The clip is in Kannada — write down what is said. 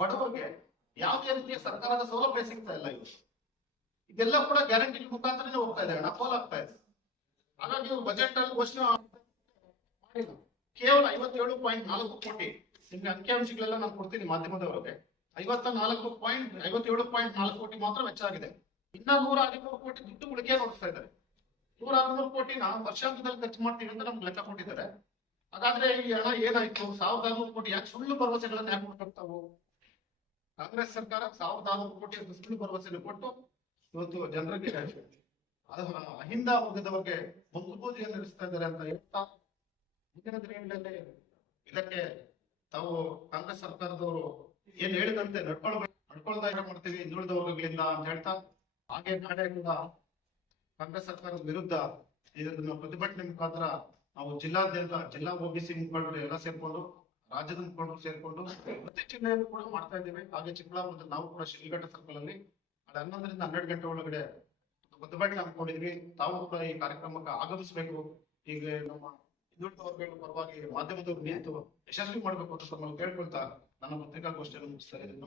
ಬಡವರಿಗೆ ಯಾವುದೇ ರೀತಿಯ ಸರ್ಕಾರದ ಸೌಲಭ್ಯ ಸಿಗ್ತಾ ಇಲ್ಲ ಇವರು. ಇದೆಲ್ಲ ಕೂಡ ಗ್ಯಾರಂಟಿ ಮುಖಾಂತರನೇ ಹೋಗ್ತಾ ಇದೆ, ಹಣ ಪೋಲಾಗ್ತಾ ಇದೆ. ಹಾಗಾಗಿ ನೀವು ಬಜೆಟ್ ಅಲ್ಲಿ ಘೋಷಣೆ ಕೇವಲ ಐವತ್ತೇಳು ಪಾಯಿಂಟ್ ನಾಲ್ಕು ಕೋಟಿ. ನಿಮ್ಗೆ ಅಂಕಿಅಂಶಗಳೆಲ್ಲ ನಾನು ಕೊಡ್ತೀನಿ ಮಾಧ್ಯಮದವರಿಗೆ. ಐವತ್ತ ನಾಲ್ಕು ಪಾಯಿಂಟ್ ಐವತ್ತೇಳು ಪಾಯಿಂಟ್ ನಾಲ್ಕು ಕೋಟಿ ಮಾತ್ರ ವೆಚ್ಚ ಆಗಿದೆ. ಇನ್ನ ನೂರ ಹದಿಮೂರು ಕೋಟಿ ದುಡ್ಡು ಉಳಿಕೆ ನೋಡಿಸ್ತಾ ಇದ್ದಾರೆ. ನೂರ ಹದಿಮೂರು ಕೋಟಿನ ವರ್ಷಾಂತದಲ್ಲಿ ಖರ್ಚು ಮಾಡ್ತೀವಿ ಅಂತ ನಮ್ಗೆ ಲೆಕ್ಕ ಕೊಟ್ಟಿದ್ದಾರೆ. ಹಾಗಾದ್ರೆ ಈ ಹಣ ಏನಾಯ್ತು? ಸಾವಿರದ ಆರ್ನೂರು ಕೋಟಿ ಯಾಕೆ ಸುಳ್ಳು ಭರವಸೆಗಳನ್ನ ಯಾಕೆ ಕೊಡ್ತಾವು ಕಾಂಗ್ರೆಸ್ ಸರ್ಕಾರ ಸಾವಿರದ ಆರ್ನೂರು ಕೋಟಿ ಸುಳ್ಳು ಭರವಸೆಯನ್ನು ಕೊಟ್ಟು ಇವತ್ತು ಜನರಿಗೆ ಅದು ಅಹಿಂದ ವರ್ಗದವರಿಗೆ ಮುಖಪೂಜೆಯನ್ನು ನಡೆಸ್ತಾ ಇದ್ದಾರೆ ಅಂತ ಹೇಳ್ತಾ ಮುಂದಿನ ದಿನಗಳಲ್ಲಿ ಇದಕ್ಕೆ ತಾವು ಕಾಂಗ್ರೆಸ್ ಸರ್ಕಾರದವರು ಏನ್ ಹೇಳಿದಂತೆ ನಡ್ಕೊಳ್ಬೇಕು ನಡ್ಕೊಳ್ತಾ ಇರೋ ಮಾಡ್ತೀವಿ ಹಿಂದುಳಿದ ವರ್ಗಗಳಿಂದ ಅಂತ ಹೇಳ್ತಾ, ಹಾಗೆ ನಾಳೆ ಕೂಡ ಕಾಂಗ್ರೆಸ್ ಸರ್ಕಾರದ ವಿರುದ್ಧ ಇದನ್ನು ಪ್ರತಿಭಟನೆ ಮುಖಾಂತರ ನಾವು ಜಿಲ್ಲಾದ್ಯಂತ ಜಿಲ್ಲಾ ಒಬಿಸಿ ಮುಖಂಡರು ಎಲ್ಲ ಸೇರ್ಕೊಂಡು ರಾಜ್ಯದ ಮುಖಂಡರು ಸೇರಿಕೊಂಡು ಪ್ರತಿ ಜಿಲ್ಲೆಯಲ್ಲೂ ಕೂಡ ಮಾಡ್ತಾ ಇದ್ದೇವೆ. ಹಾಗೆ ಚಿಕ್ಕಬಳ್ಳಾಪುರದಲ್ಲಿ ನಾವು ಕೂಡ ಶಿಲ್ಘಟ್ಟ ಸರ್ಕಲ್ ಅಲ್ಲಿ ಹನ್ನೊಂದರಿಂದ ಹನ್ನೆರಡು ಗಂಟೆ ಒಳಗಡೆ ಒಂದು ಹಾಕೊಂಡಿದ್ವಿ ತಾವು ಕೂಡ ಈ ಕಾರ್ಯಕ್ರಮಕ್ಕೆ ಆಗಮಿಸಬೇಕು. ಈಗ ನಮ್ಮ ಹಿಂದುಳಿದ ವರ್ಗಗಳ ಪರವಾಗಿ ಮಾಧ್ಯಮದವರು ನಿಂತು ಯಶಸ್ವಿ ಮಾಡಬೇಕು ಅಂತ ಕೇಳ್ಕೊಳ್ತಾ ನನ್ನ ಪತ್ರಿಕಾಗೋಷ್ಠಿಯನ್ನು ಮುಗಿಸ್ತಾ ಇದ್ದೀನಿ.